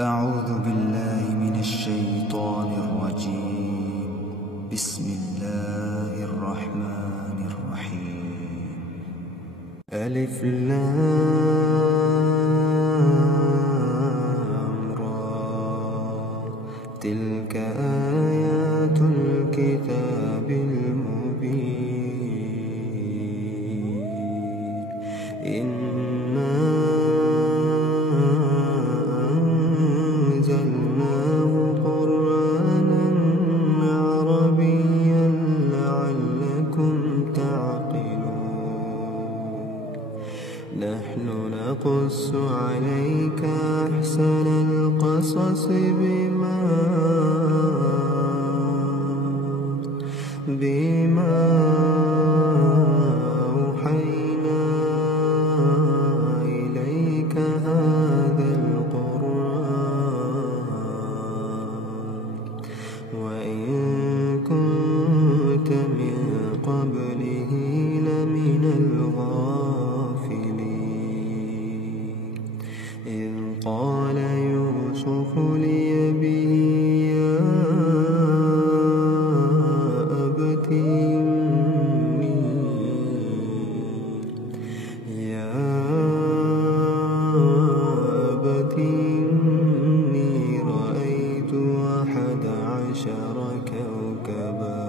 أعوذ بالله من الشيطان الرجيم. بسم الله الرحمن الرحيم. ألف لام را، تلك آيات الكتاب المبين. إنا أنزلناه قرآنا عربيا لعلكم تعقلون. نحن نقص عليك أحسن القصص بما أوحينا إليك هذا القرآن، وإن كنت من قبله لمن الغافلين. إذ قال يوسف لأبيه يا أبت إني رأيت 11 كوكبا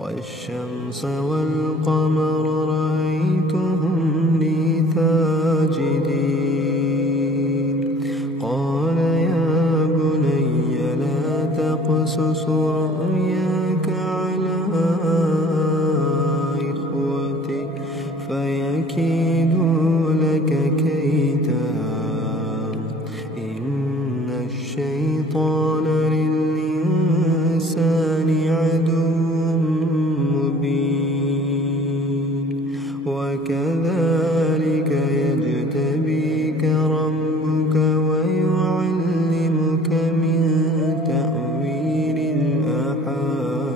والشمس والقمر رأيتهم لي ساجدين. قال يا بني لا تقصص رؤياك على إخوتك فيكيدوا لك كيدا، إن الشيطان للإنسان عدو مبين. وكذلك يجتبيك ربك ويعلمك من تأويل الأحاديث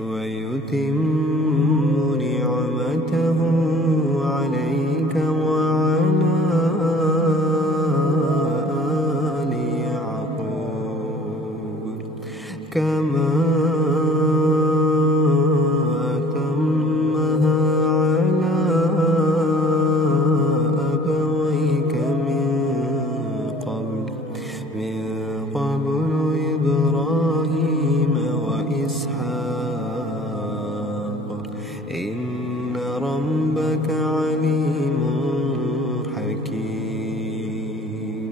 ويتم نعمته عليك وعلى آل يعقوب كما أتمها على أبويك من قبل إبراهيم وإسحاق، إن ربك عليم حكيم.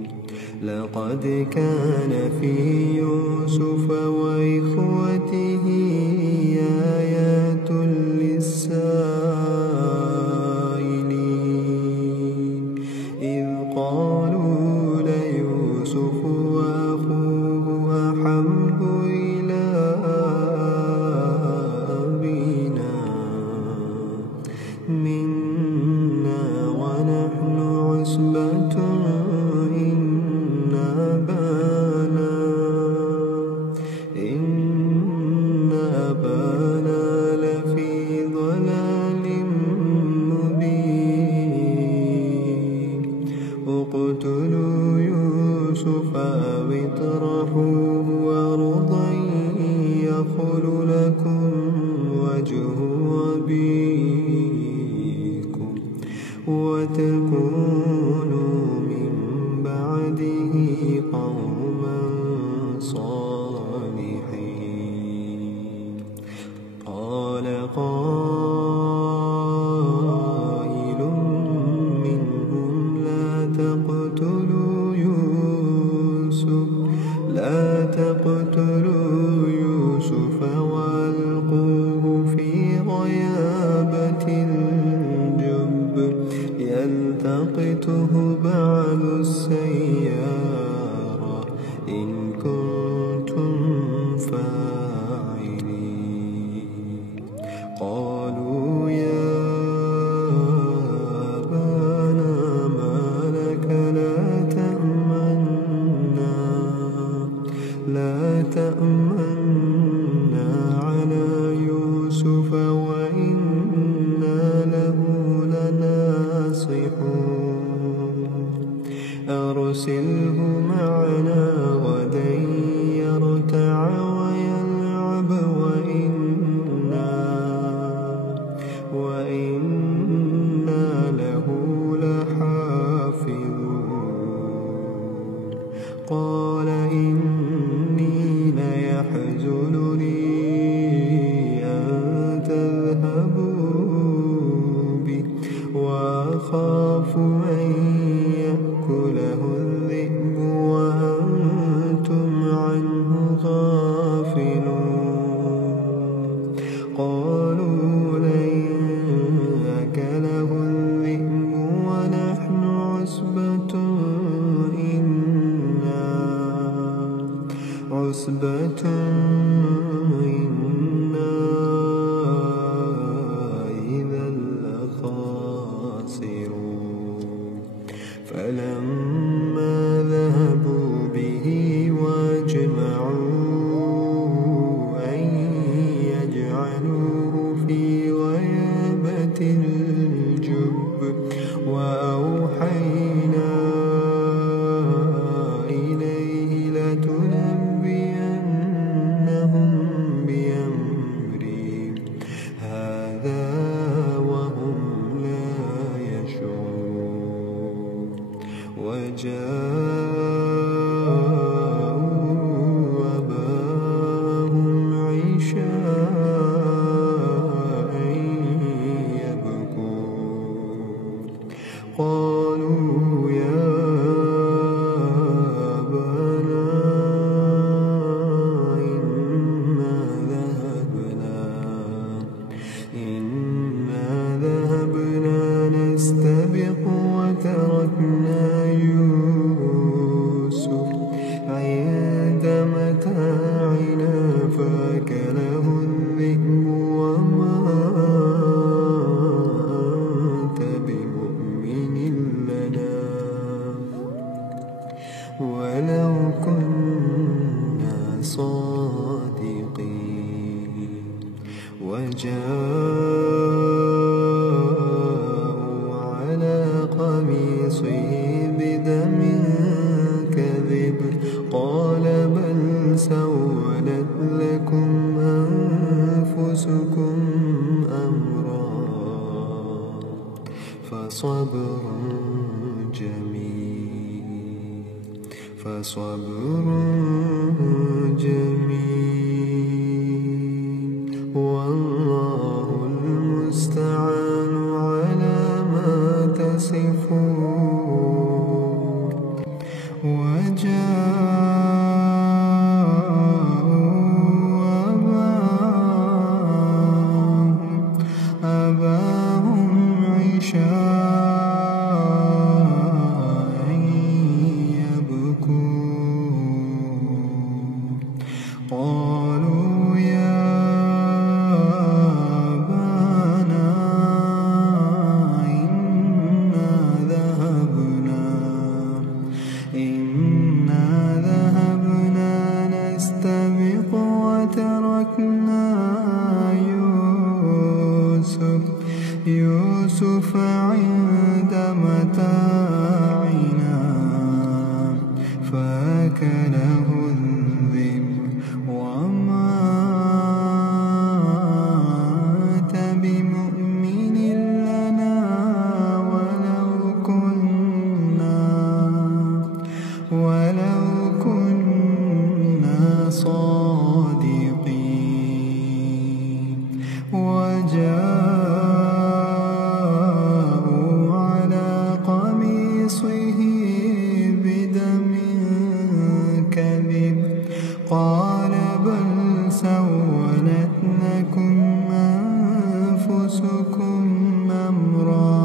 لقد كان في يوسف وإخوته آيات للسائلين، إذ قالوا ليوسف وأخوه أحب إلى أبينا منا ونحن عصبة إن أبانا لفي ضلال مبين. اقتلوا يوسف أو اطرحوه أرضا يخل لكم وجه أبيكم وتكونوا من بعده قوما صالحين. قال قائل منهم لا تقتلوا يوسف وألقوه في غيابة الجب يلتقطه بعض السيارة إن كنتم فاعلين. قالوا يا أبانا ما لك لا تأمنا على يوسف وإنا له لناصحون. أرسله معنا غدا يرتع ويلعب وإنا له لحافظون قال إني ليحزنني أن تذهبوا بي وأخاف أن يأكله الذئب وأنتم عنه غافلون قالوا لئن أكله الذئب ونحن عصبة إنا إذا لخاسرون فلما ذهبوا به واجمعوا أن يجعلوه في غيابة الجب وأوحينا إليه لتنبئنهم بأمرهم هذا وهم لا يشعرون وجاءوا أباهم عشاء يبكون قالوا يا أبانا إنا ذهبنا نستبق وتركنا يوسف عند متاعنا فأكله الذئب وما أنت بمؤمن لنا ولو كنا صادقين وجاءوا على قميصه بدم كذب قال بل سولت لكم أنفسكم أمرا فصبر جميل والله المستعان على ما تصفون وجاءوا أباهم عشاء يبكون قالوا يا أبانا إنا ذهبنا نستبق وتركنا يوسف عند متاعنا فأكله الذئب وما أنت بمؤمن لنا ولو كنا صادقين وجاءوا على قميصه بدم كذب قال بل سولت لكم أنفسكم أمرا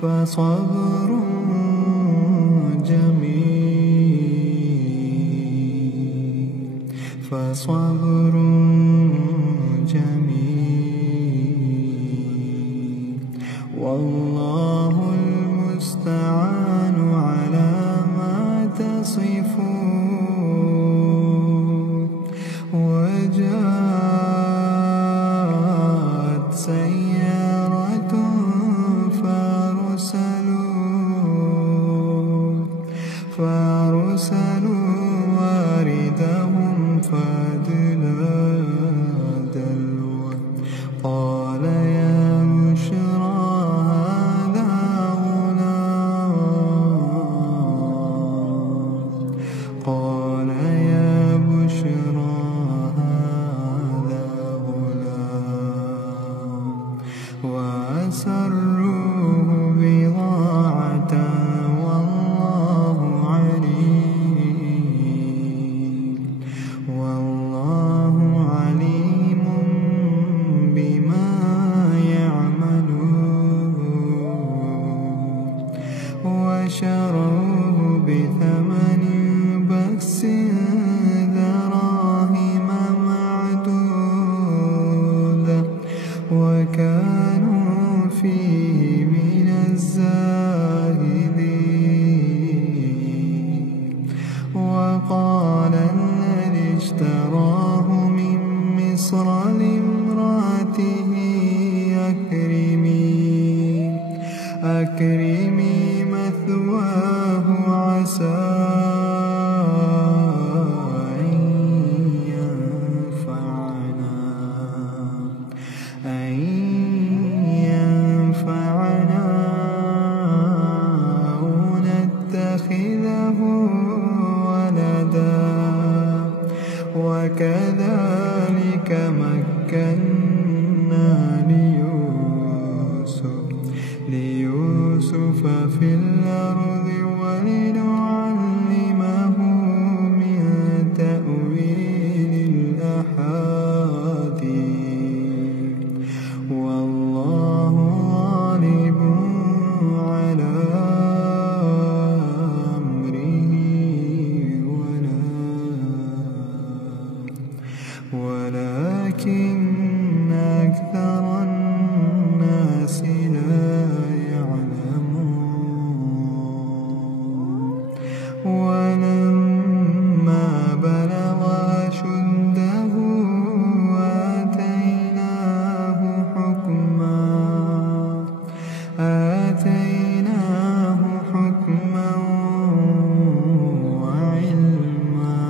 فصبر جميل والله المستعان على ما تصفون وجاءت سيارة فأرسلوا فأرسلوا واردهم فأدلى دلوه قال يا بشرى هذا غلام قال يا بشرى هذا غلام وأسروه بضاعة والله عليم بما يعملون وشروه بثمن بخس دراهم معدودة وكانوا فيه من الزاهدين وقال الذي اشتراه من مصر لامرأته أكرمي مثواه عسى أن ينفعنا أو نتخذه ولدا وكذلك مكنا ليوسف في الأرض ولنعلمه من تأويل الأحاديث والله غالب على أمره ولكن أكثر الناس لا يعلمون ولما بلغ أشده آتيناه حكما وعلما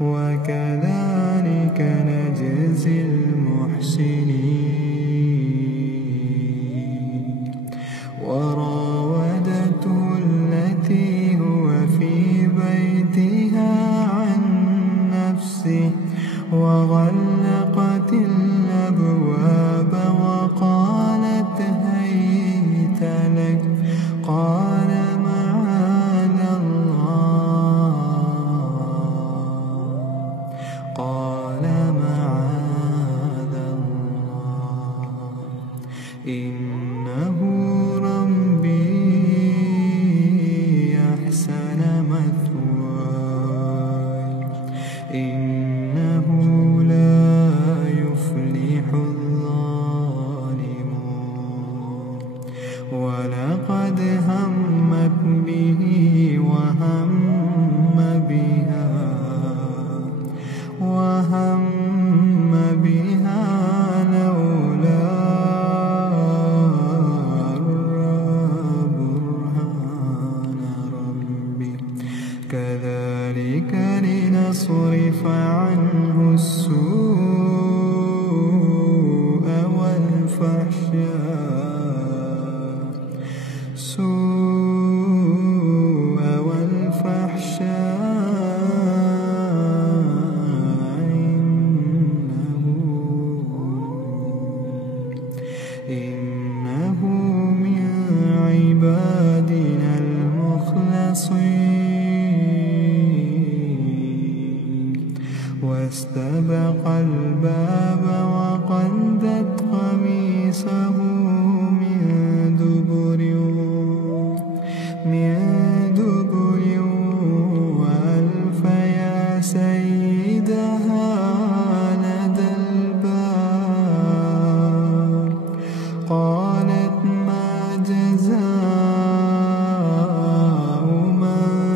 وكذلك نجزي المحسنين وراودته التي هو في بيتها عن نفسه وغلقت الأبواب وقالت هيت لك قال معاذ الله إنه ربي أحسن مثواي إنه لا يفلح الظالمون ولقد همت به وهم بها لولا برهان ربي كذلك لنصرف عنه السوء والفحشاء إنه من عبادنا المخلصين واستبق الباب وقدت قميصه من دبر وألف يا سيدها لدى الباب قالت ما جزاء من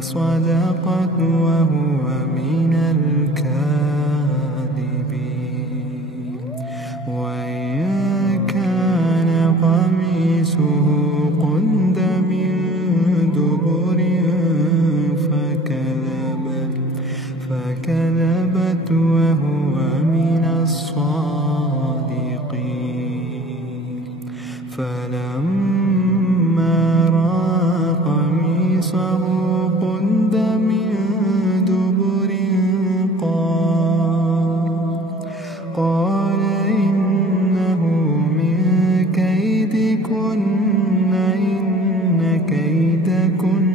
فصدقت وهو من الكاذبين وإن كان قميصه قد من دبر فكذبت وهو من الصادقين فلما رأى قميصه قد من دبر قال إنه من كيدكن إن كيدكن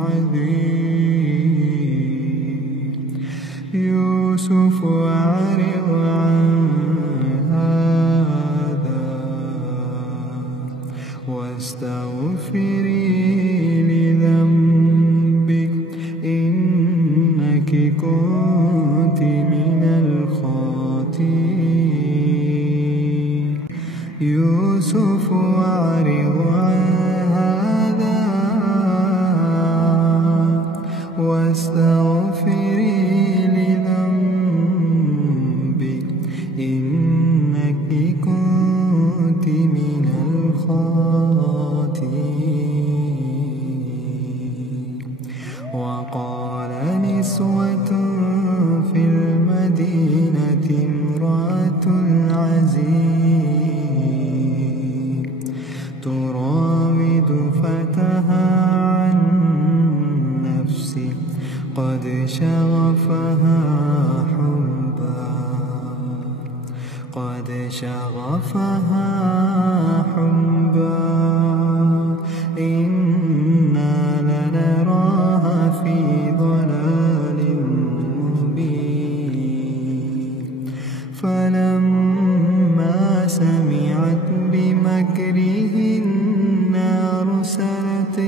عظيم يوسف أعرض عن هذا واستغفري لذنبك إنك كنت من الخاطئين يوسف أعرض عن هذا واستغفري لذنبك إنك كنت من الخاطئين وقال نسوة في المدينة امرأة العزيز تراود فتاها عن نفسه قد شغفها حبا إنا لنراها في ضلال مبين فلما سمعت بمكرهن أرسلت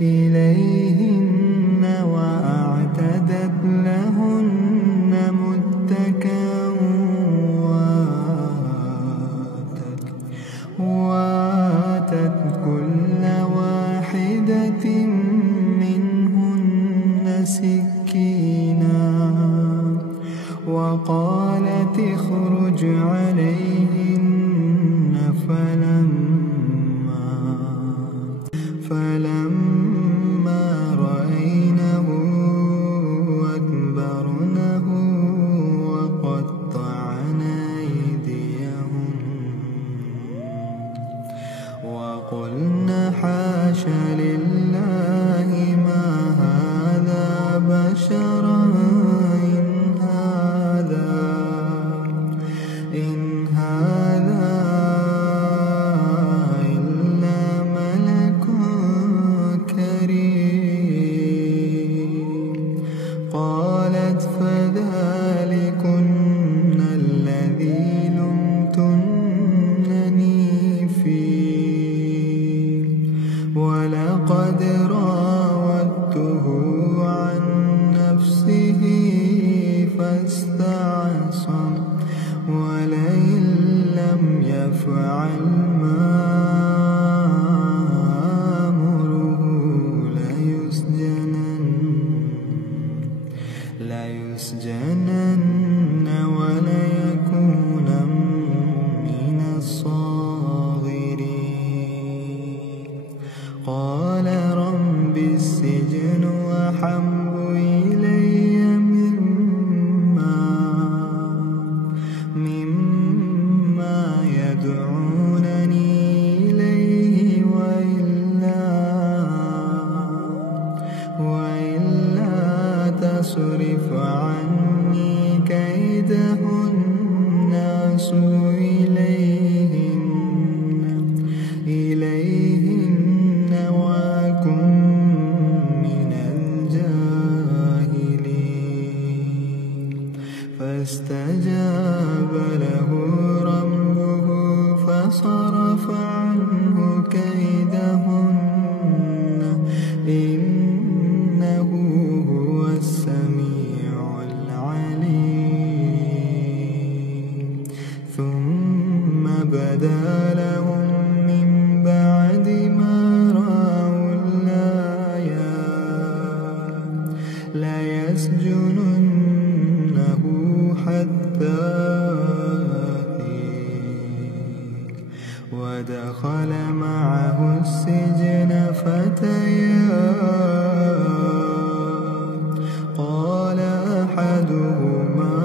إليهن وأعتدت لهن متكئا وآتت كل واحدة منهن سكينا وقالت اخرج عليهن فلما رأينه أكبرنه وقطعن أيديهن وقلن حاش لله ما هذا بشرا إن هذا إلا ملك كريم قالت فذلكن الذي لمتنني فيه ولقد راودته عن نفسه فاستعصم ولئن لم يفعل ما آمره ليسجنن وليكونا من الصاغرين قال رب السجن أحب إلي مما يدعونني إليه وإلا تصرف عني كيدهن أصب إليهن وأكن من الجاهلين فاستجاب له ربه فصرف عنه كيدهن إنه هو السميع العليم ثم بدا لهم من بعد ما ودخل معه السجن فتيان قال أحدهما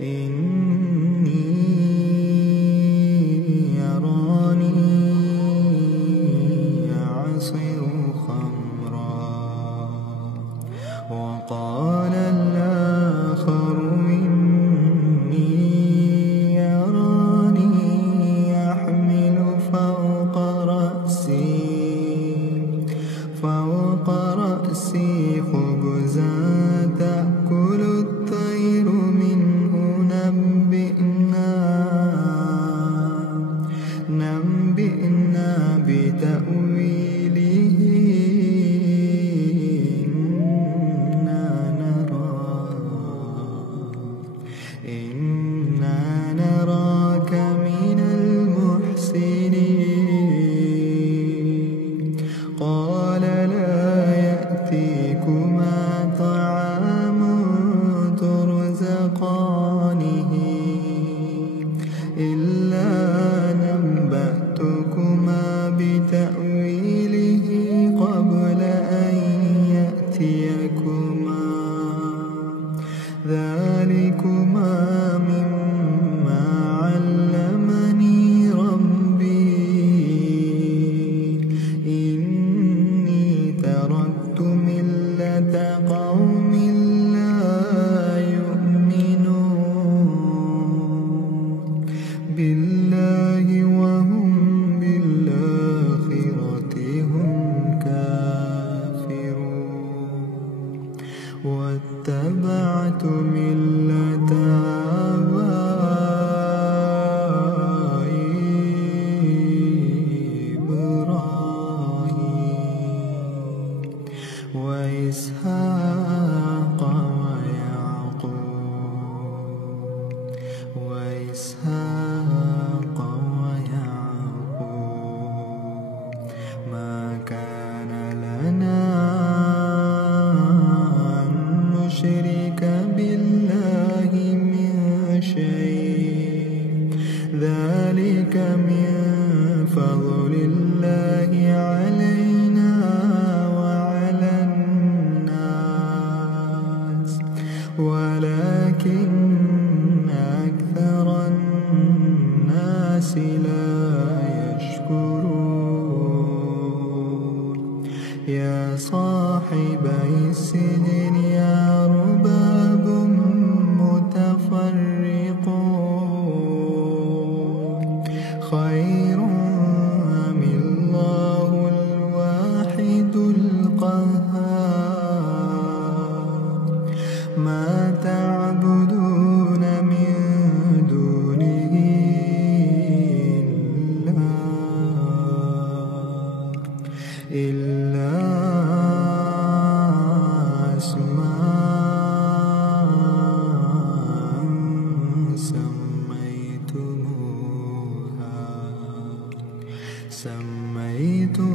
إني يراني أعصر خمرا وقال الآخر إني يراني أحمل فوق رأسي خبزا تأكل الطير منه نبئنا بتأويله إنا نراك من المحسنين قال لا يأتيكما طعام ترزقانه إلا نبأتكما بتأويله قبل أن يأتيكما ذلكما مما علمني ربي إني تركت ملة قوم لا يؤمنون بالله وهم بالآخرة هم كافرون واتبعت ملة آبائي إبراهيم وإسحاق ويعقوب ما كان لنا أن نشرك بالله من شيء ذلك من فضل الله علينا وعلى الناس ولكن أكثر الناس لا يشكرون يا صاحبي السجن أرباب متفرقون خير أم الله الواحد القهار ما تعبدون من دونه إلا أسماء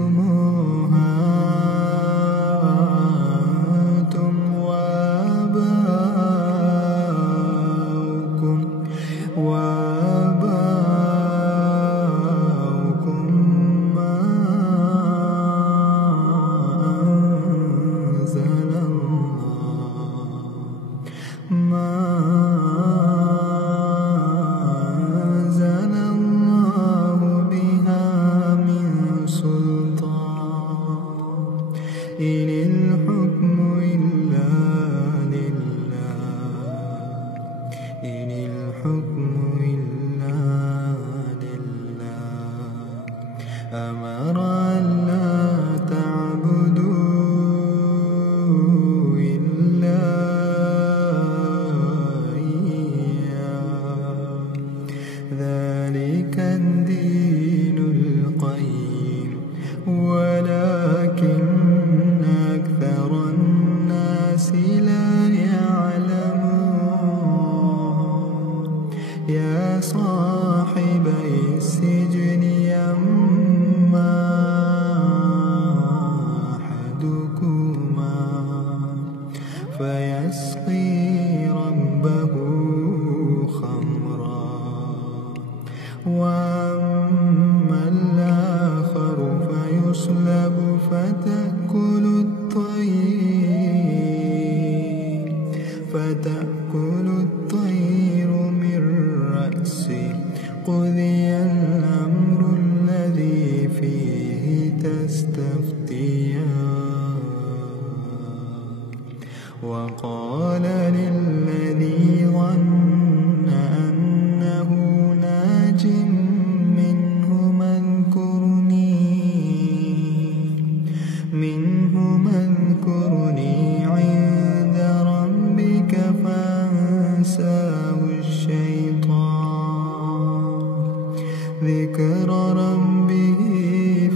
سميتموها أنتم وآباؤكم ما أنزل الله بها من سلطان إن الحكم إلا لله أمر ألا تعبدوا إلا إياه ذلك الدين القيم ولكن أكثر الناس لا يعلمون وقال للذي ظن أنه ناج منهما اذكرني عند ربك فأنساه الشيطان ذكر ربه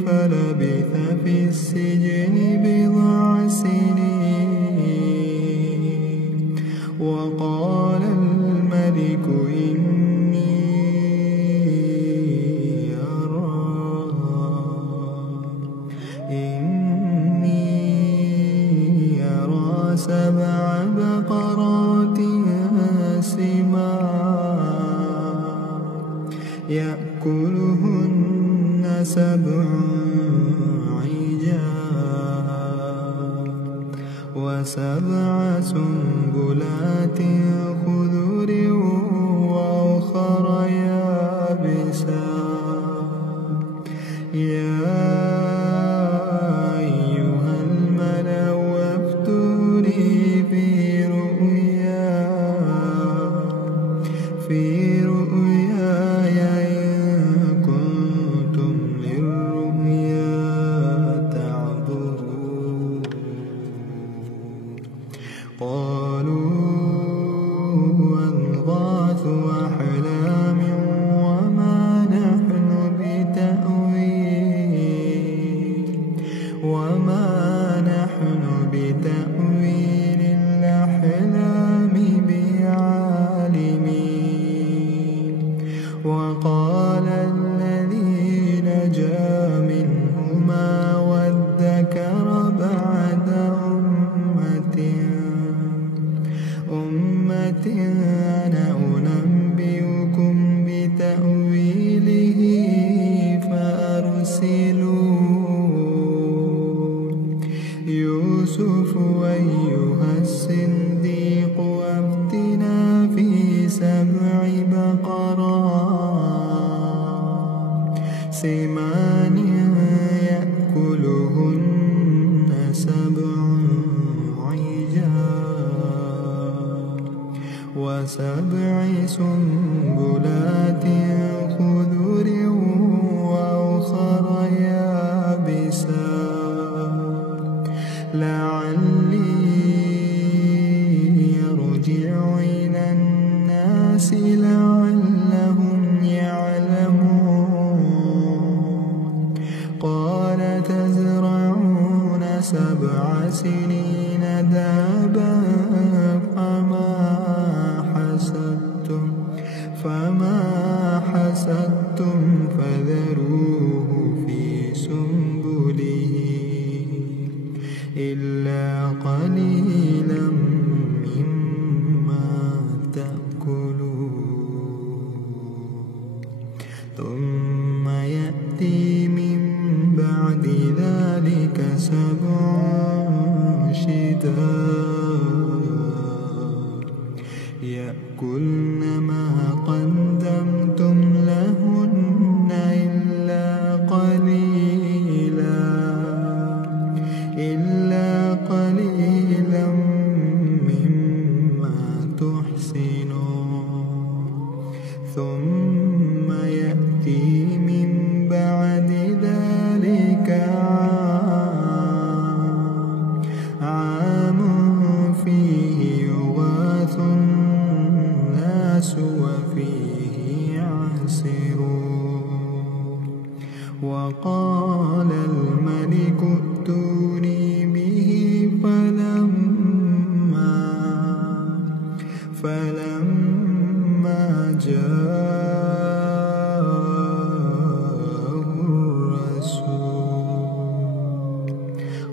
فلبث في السجن بضع سنين. وقال الملك إني أرى 7 بقرات سمان يأكلهن 7 عجاف و7 سنبلات خضر وأخر يابسات. يا أيها الملأ أفتوني في رؤياي إن كنتم للرؤيا تعبرون. قالوا أضغاث أحلام وما نحن بتأويل الأحلام بعالمين. وقال الذي نجا منهما وادكر بعد أمة أنا أنبئكم بتأويله فأرسلون. يوسف أيها الصديق أفتنا في 7 بقرات سمان يأكلهن 7 عجاف و7 سنبلات خضر وأخر يابسات لعلي يرجع إلى الناس لعلهم يعلمون. قال تزرعون 7 سنين دابا فما حسدتم فذروه في سنبله إلا قليلا مما تأكلون. ثم يأتي من بعد ذلك 7 شداد يأكلن ما قدمتم لهن إلا قليلا مما تحسنون. ثم يأتي من بعد ذلك عام فيه يغاث الناس وفيه يعصرون. وقال الملك ائتوني به فلما جاءه الرسول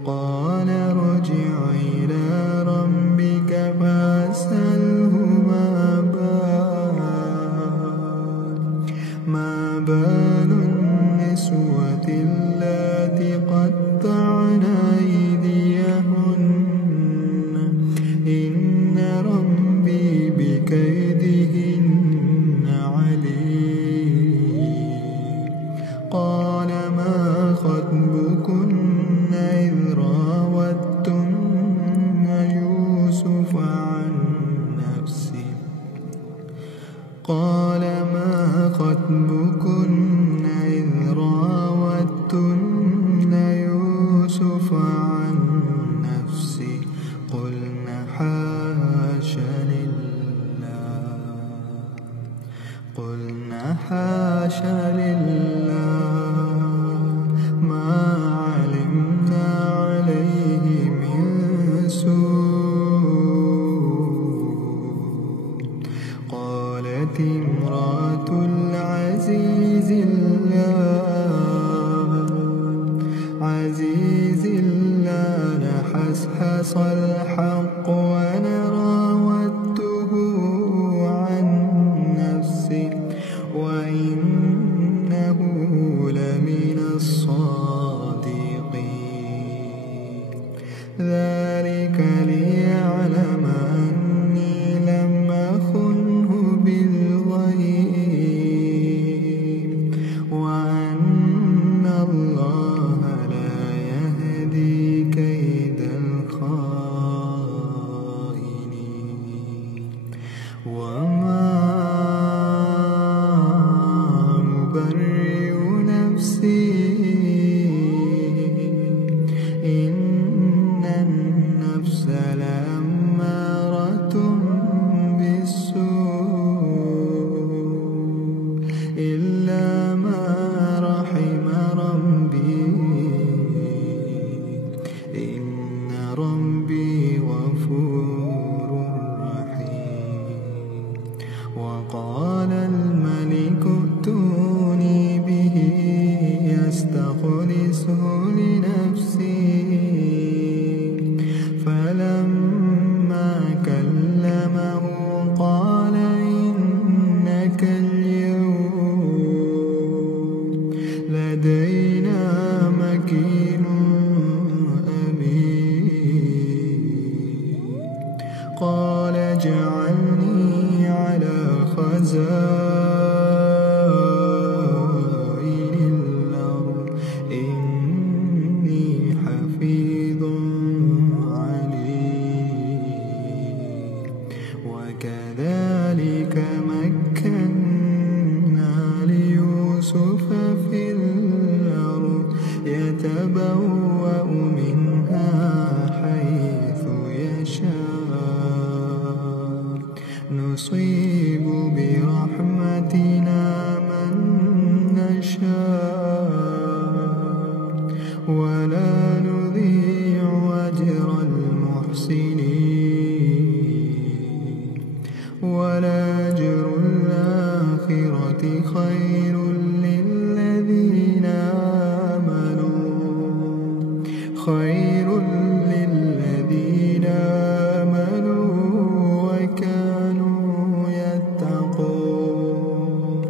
قال ارجع إلى ربك فاسأله ما بال النسوة حاشا لله ما علمنا عليه من سوء. قالت امرأة العزيز الآن حسحس الحق وأنا راودته عن نفسه وإنه لمن الصادقين. ذلك ليعلم أني لم أخنه بالغيب وأن الله لا يهدي كيد الخائنين. وما أبرئ نفسي إن النفس لأمارة بالسوء إلا ما رحم ربي إن ربي غفور رحيم. وقال الملك ائتوني به يستخلصه لنفسي. فلما كلمه قال إنك اليوم لدينا مكين أمين. قال اجعلني على خزائن الأرض إني حفيظ عليم. وكذلك مكنا ليوسف في الأرض يتبوأ منها حيث يشاء نصيب برحمتنا من نشاء ولا نضيع أجر المحسنين. ولأجر الآخرة خير للذين آمنوا وكانوا يتقون.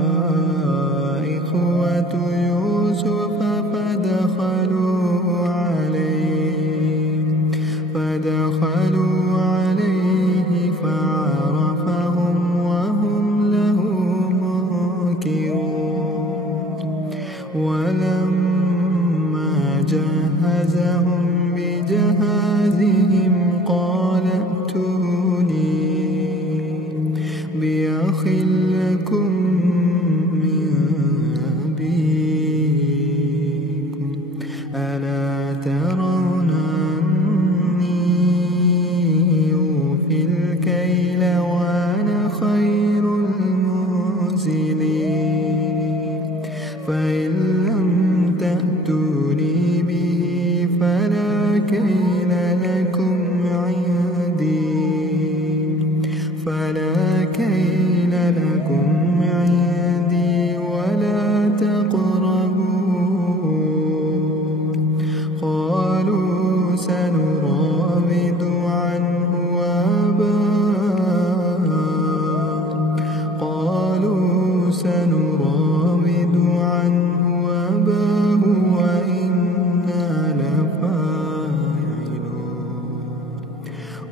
وجاء إخوة يوسف فدخلوا عليه فعرفهم وهم له منكرون. ولما جهزهم بجهازهم قال ائتوني بأخ لكم من أبيكم ألا ترون أني أوفي الكيل وأنا خير المنزلين. فإن لم تأتوني به فلا كيل لكم عندي ولا تقربون. قالوا سنراود عنه أباه وإنا لفاعلون.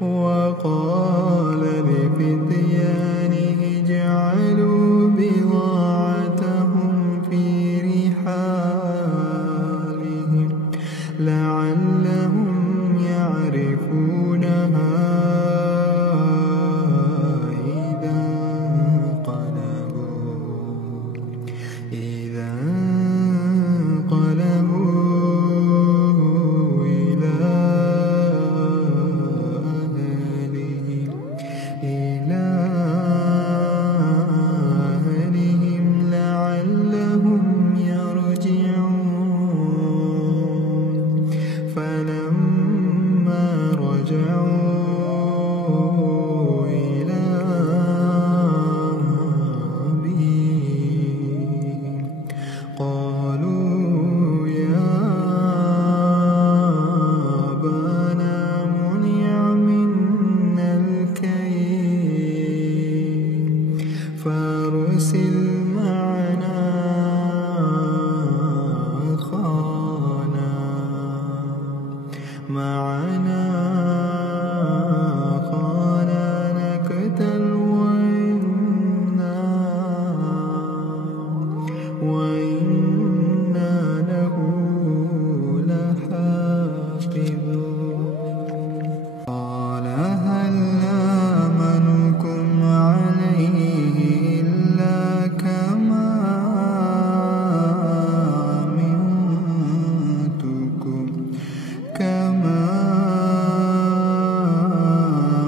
وقال لفتيانه اجعلوا بضاعتهم في رحالهم لعلهم يعرفونها إذا انقلبوا إلى أهلهم إلى معنا قال نكتل وإنا له لحافظون قال هل آمنكم عليه إلا كما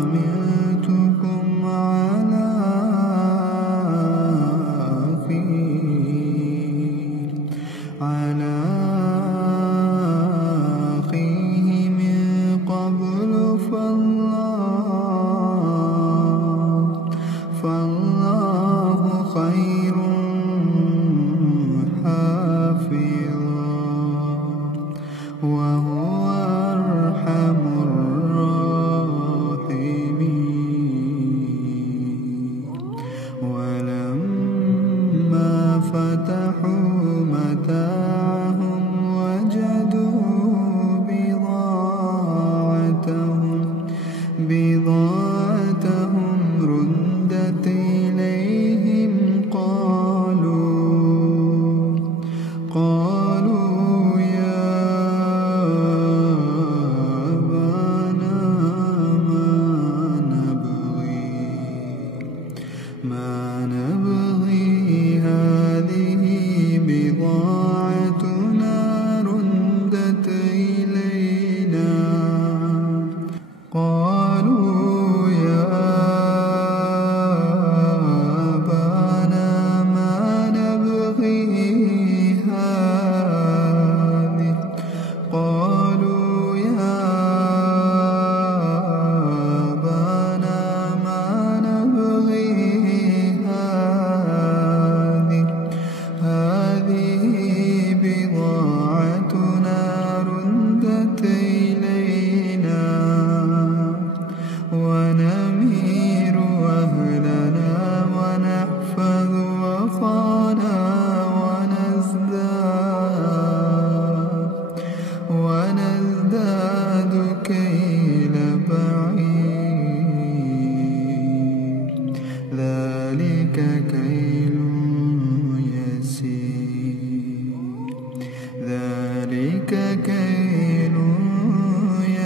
أمنتكم على أخيه من قبل فالله خير حافظا وهو أرحم الراحمين ولما فتحوا متاعهم وجدوا بضاعتهم ردت إليهم قالوا يا أبانا ما نبغي هذه بضاعتنا ردت إلينا قالوا يا أبانا ما نبغي هذه قالوا يا أبانا ما نبغي هذه بضاعتنا ردت إلينا ونمير أهلنا ونحفظ وطانا ونزداد كيل بعير ذلك كيل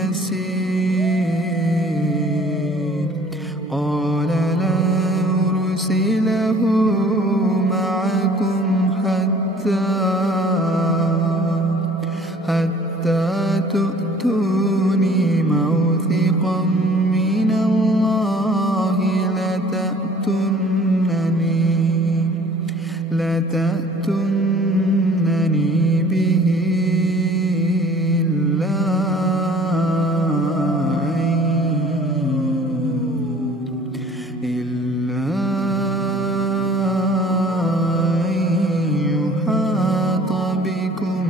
يسير قال لا أرسله معكم حتى تؤتوني موثقا من الله لتأتونني به إلا أن يحاط بكم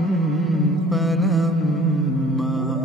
فلما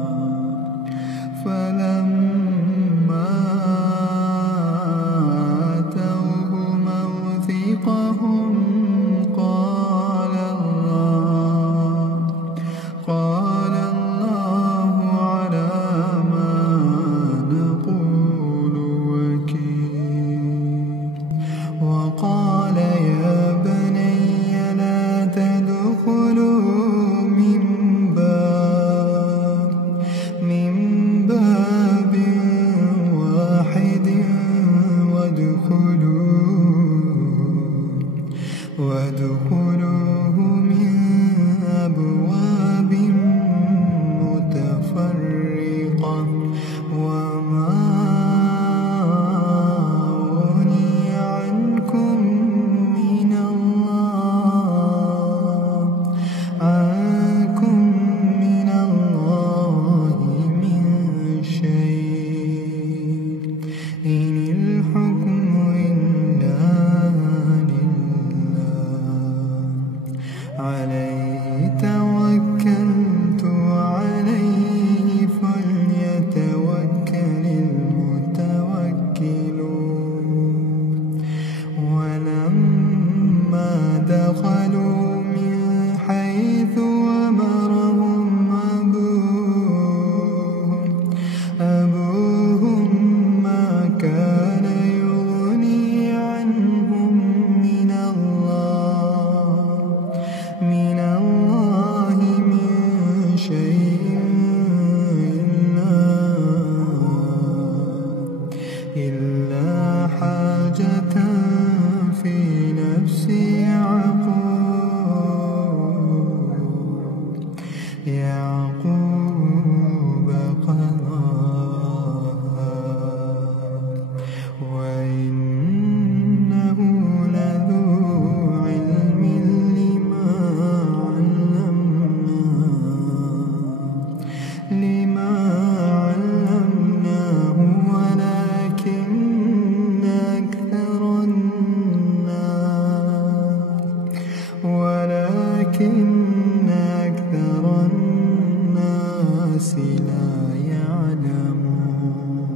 الناس لا يعلمون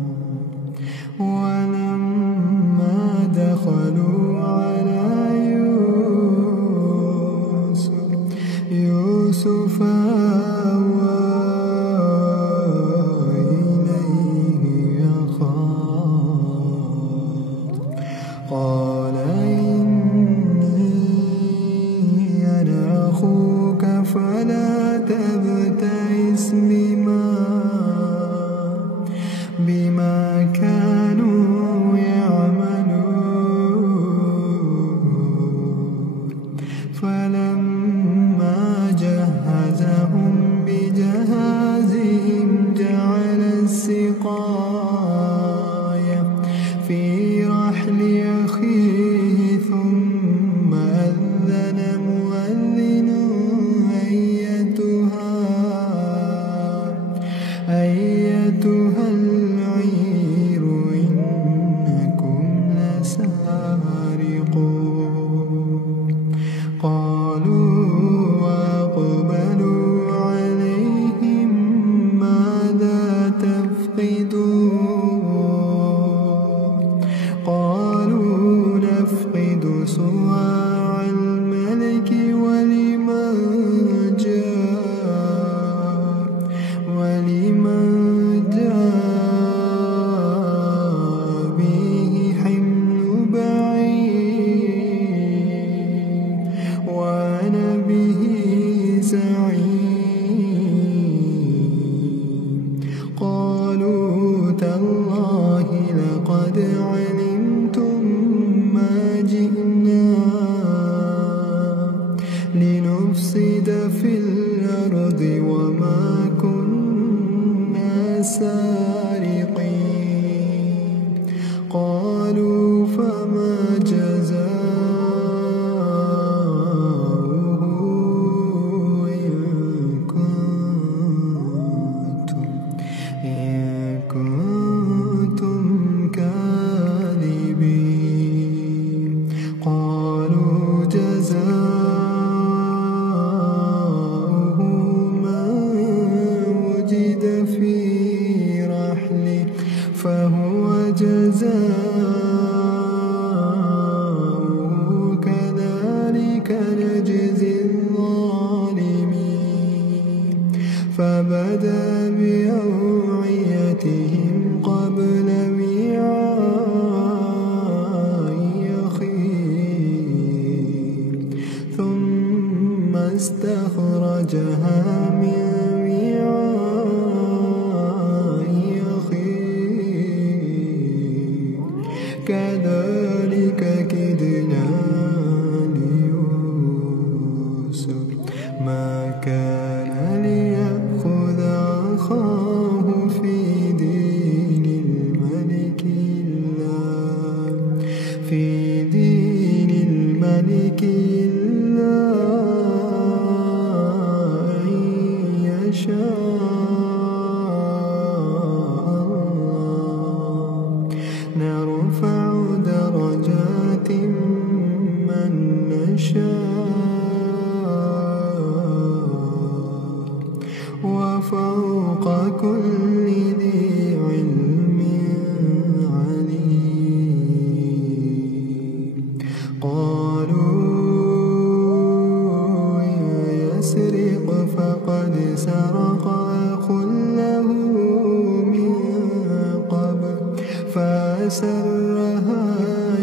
ولما دخلوا على يوسف آوى إليه أخاه قال إني أنا أخوك فلا تبتئس بما كانوا يعملون فلما جهزهم بجهازهم جعل السقاية في رحل أخيه ثم أذن مؤذن أيتها العير إنكم لسارقون قالوا وأقبلوا عليهم ماذا تفقدون قالوا نفقد صواع الملك ولمن جاء به حمل بعير وأنا به زعيم قالوا تالله لقد علمتم ما جئنا لنفسد في الأرض وما كنا سارقين قالوا فما جزاؤه إن كنتم كاذبين قالوا جزاؤه من وجد في رحله فهو جزاؤه كذلك نجزي الظالمين فبدأ بأوعيتهم قبل وعاء أخيه ثم استخرجها من وعاء أخيه كذلك كدنا ليوسف ما كان ليأخذ أخاه في دين الملك إلا أن يشاء الله نرفع درجات من نشاء وفوق كل ذي علم عليم قالوا يسرق فقد سرق أخ له من قبل فأسرها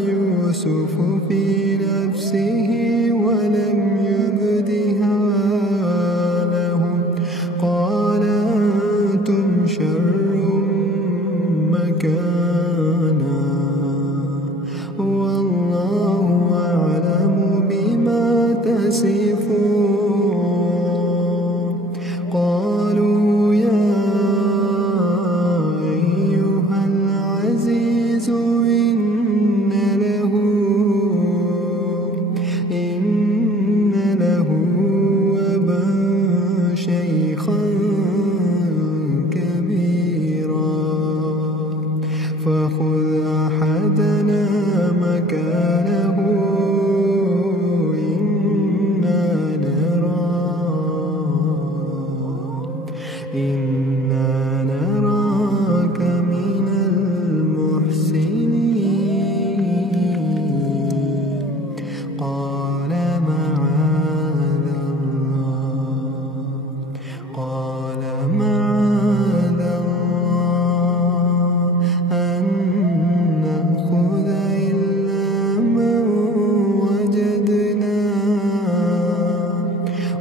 يوسف في نفسه ولم يبدها لهم قال أنتم شر مكانا والله أعلم بما تصفون قالوا يا أيها العزيز إن له أبا شيخا كبيرا إنا نراك من المحسنين قال معاذ الله أن نأخذ إلا من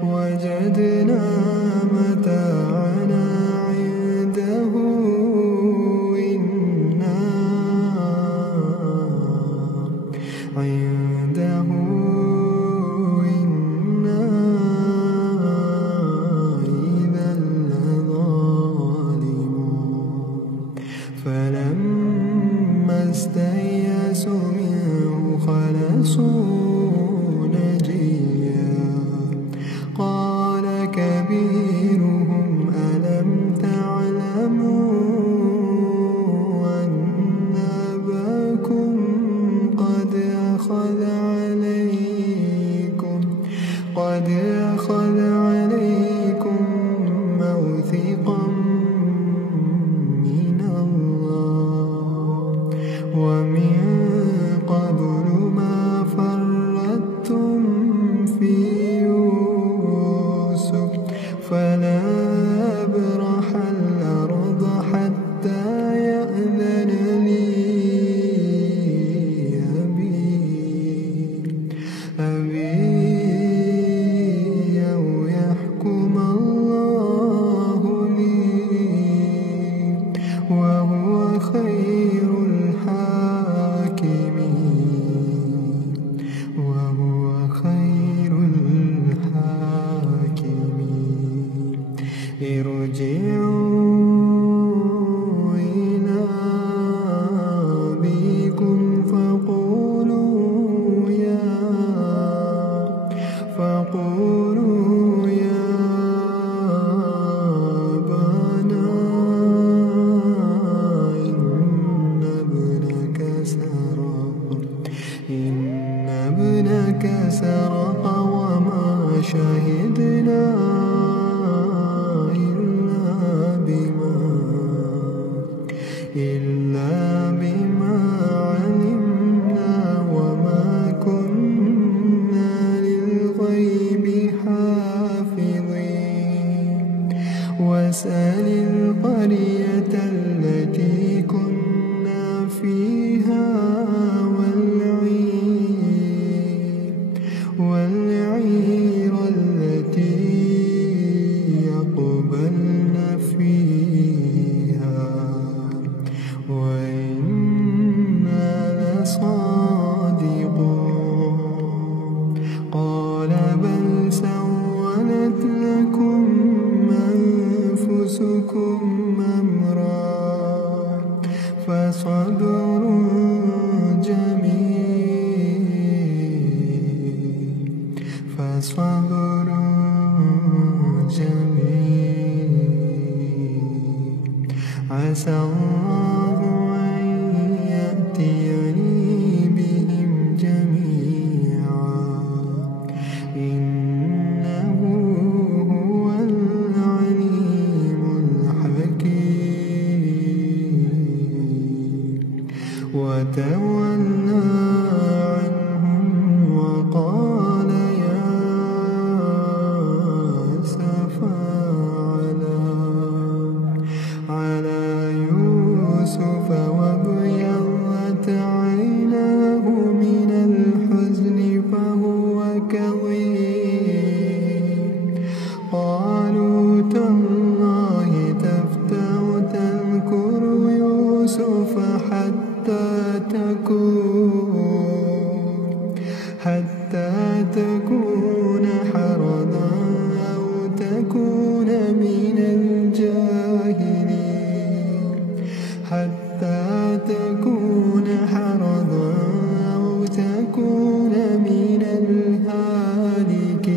وجدنا متاعنا عنده إنا إذا لظالمون فلما استيأسوا منه خلصوا نجيا قال كبيرهم ألم تعلموا أن أباكم قد أخذ عليكم موثقا من الله ومن قبل ما فرطتم في يوسف فلا أبرح الأرض حتى يأذن لي أبي أو يحكم الله لي وهو خير الحاكمين ارجعوا إلى أبيكم فقولوا يا أبانا إن ابنك سرق وما شهدنا إلا بما علمنا وما كنا للغيب حافظين واسأل القرية التي كنا فيها والعير التي أقبلن فيها وإنا لصادقون قال بل سولت لكم أنفسكم أمرا فصبر جميل عسى الله أن يأتيني بهم جميعا إنه هو العليم الحكيم وتولى عنهم وقال يا أسفا على يوسف وابيضت عيناه من الحزن فهو كظيم قالوا تالله تفتأ تذكر يوسف حتى تكون حرضا أو تكون من الجاهلين حتى تكون حرضا أو تكون من الهالكين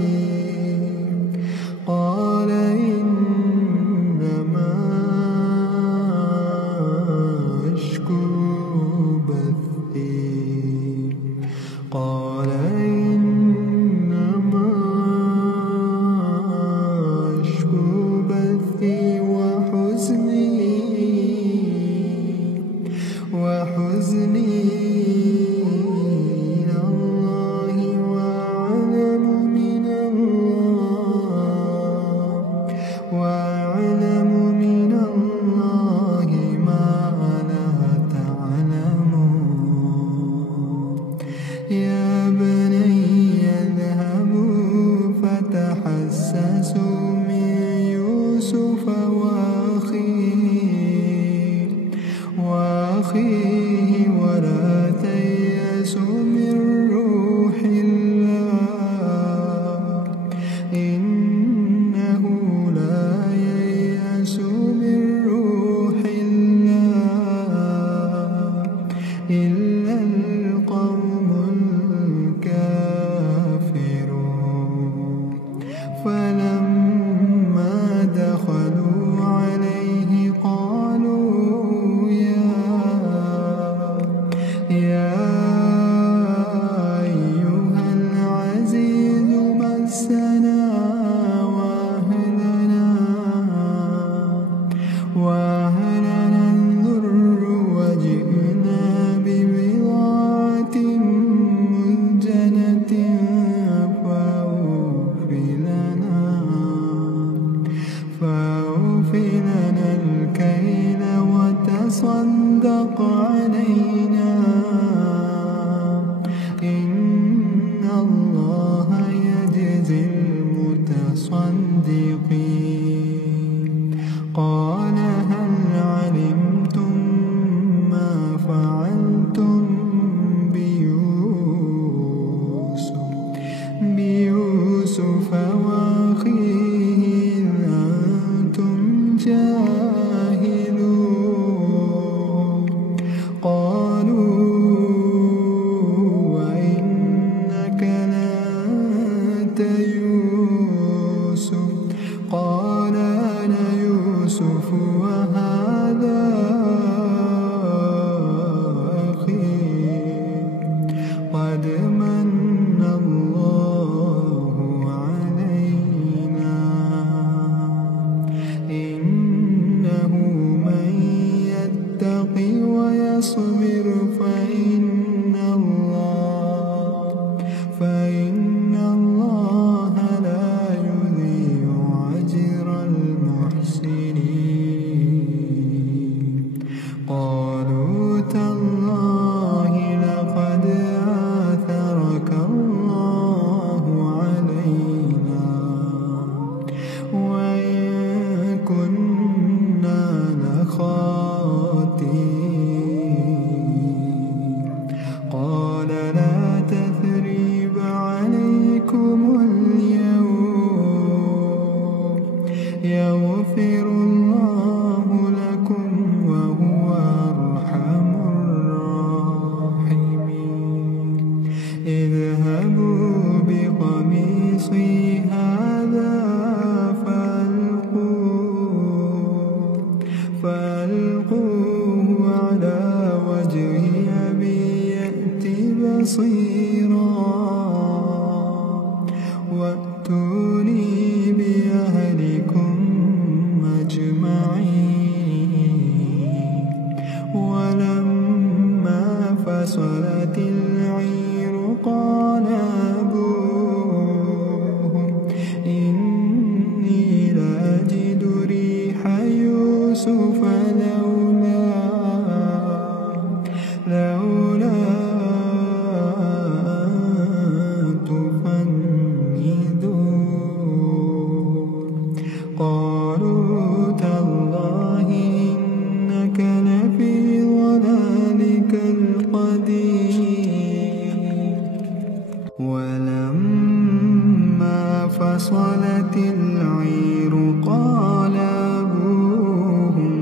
قال إنما أشكو وأهلنا الضر وجئنا ببضاعة مزجنة فأوف لنا الكيل وتصدق علينا إن الله يجزي المتصدقين. قال هل علمتم ما فعلتم بيوسف وأخيه إذ أنتم جاهلون. قالوا وإنك لأنت يوسف. قال أنا يوسف وهذا أخي قد من الله علينا إنه من يتق ويصبر فإن الله لا يضيع أجر المحسنين. قالوا تالله لقد آثرك الله علينا وإن كنا لخاطئين. قال لا تثريب عليكم اليوم يغفر الله لكم وهو أرحم الراحمين. اذهبوا بقميصي هذا فألقوه على وجه أبي يأت بصيرا وأتوني بأهلكم أجمعين. ولما فصلت العير قال أبوهم إني لأجد ريح يوسف لولا تفندون. قالوا تالله إنك لفي ضلالك القديم. ولما فصلت العير قال أبوهم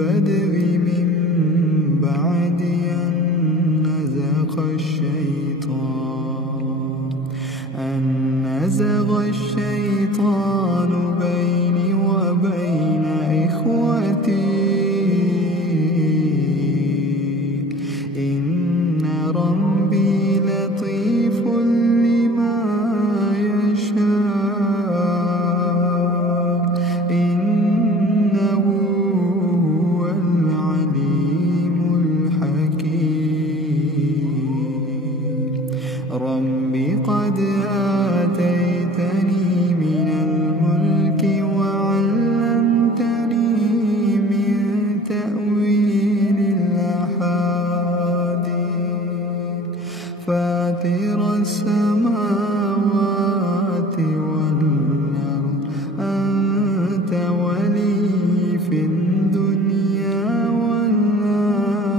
البدء من بعد أن نزغ الشيطان بيني وبين إخوتي إن ربي لطيف لما يشاء إنه هو العليم الحكيم رب قد آتيتني من الملك وعلمتني من تأويل الأحاديث فاطر السماوات والأرض أنت ولي في الدنيا والآخرة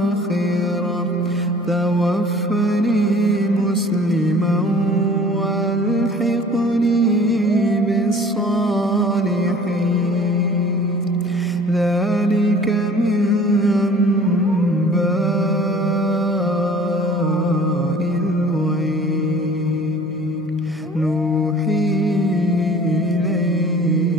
توفني مسلما والحقني بالصالحين ذلك من أنباء الغيب نوحي إليك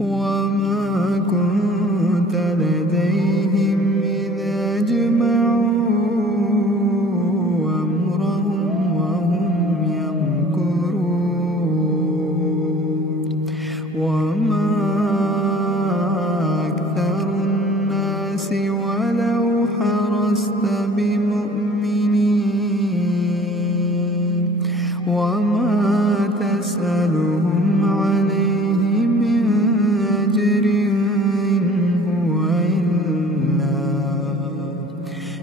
وما كنت لديهم إذ أجمعوا وما أكثر الناس ولو حرصت بمؤمنين وما تسألهم عليه من أجر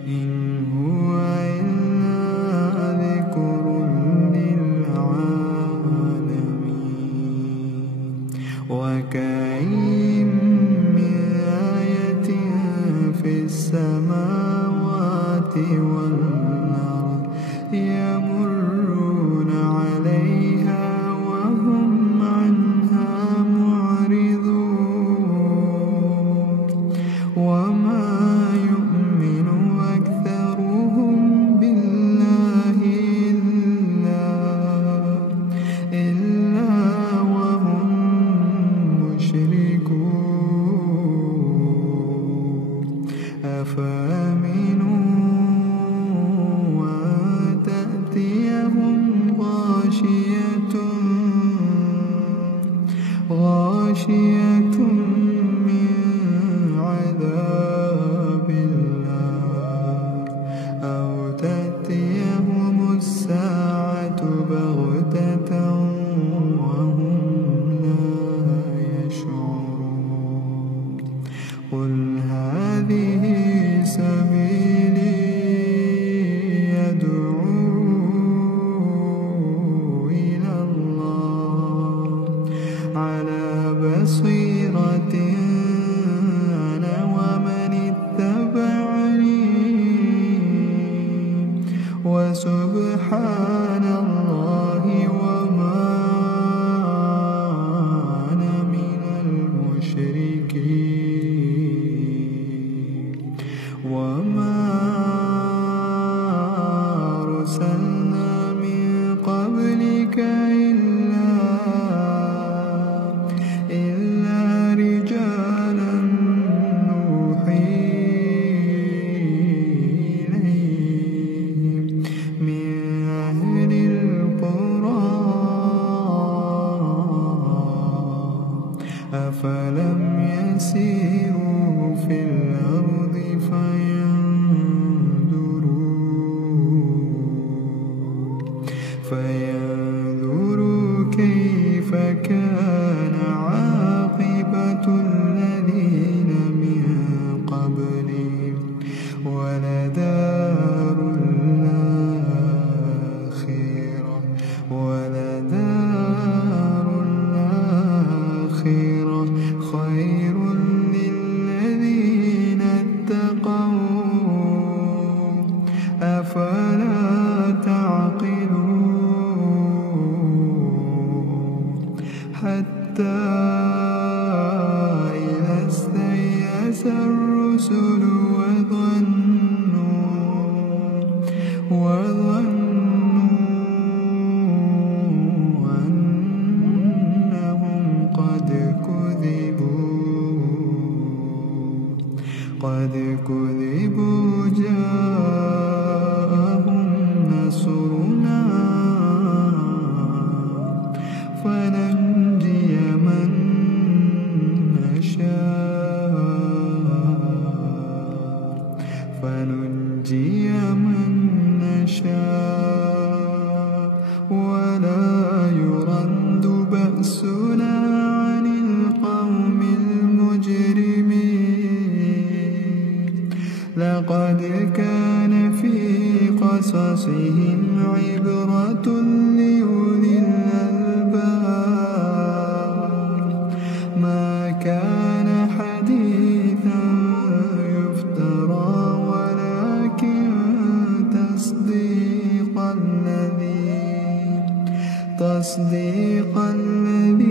إن هو إلا ذكر وكأين من آية في السماوات والأرض يمرون عليها وهم عنها معرضون وما يؤمن أكثرهم بالله إلا وهم أفأمنوا أن تأتيهم غاشية من عذاب الله أو تأتيهم الساعة بغتة وهم لا يشعرون قل هذه سبيلي يدعو إلى الله على بصيرة أنا ومن اتبعني وسبحان الله وما أنا من المشركين تيأس الرسل وظنوا أنهم قد كذبوا جاءهم نصرنا فننجي من نشاء ولا يرد بأسنا عن القوم المجرمين لقد كان في قصصهم عبرة لأولي الألباب ما كان حديثا يفترى ولكن تصديق الذي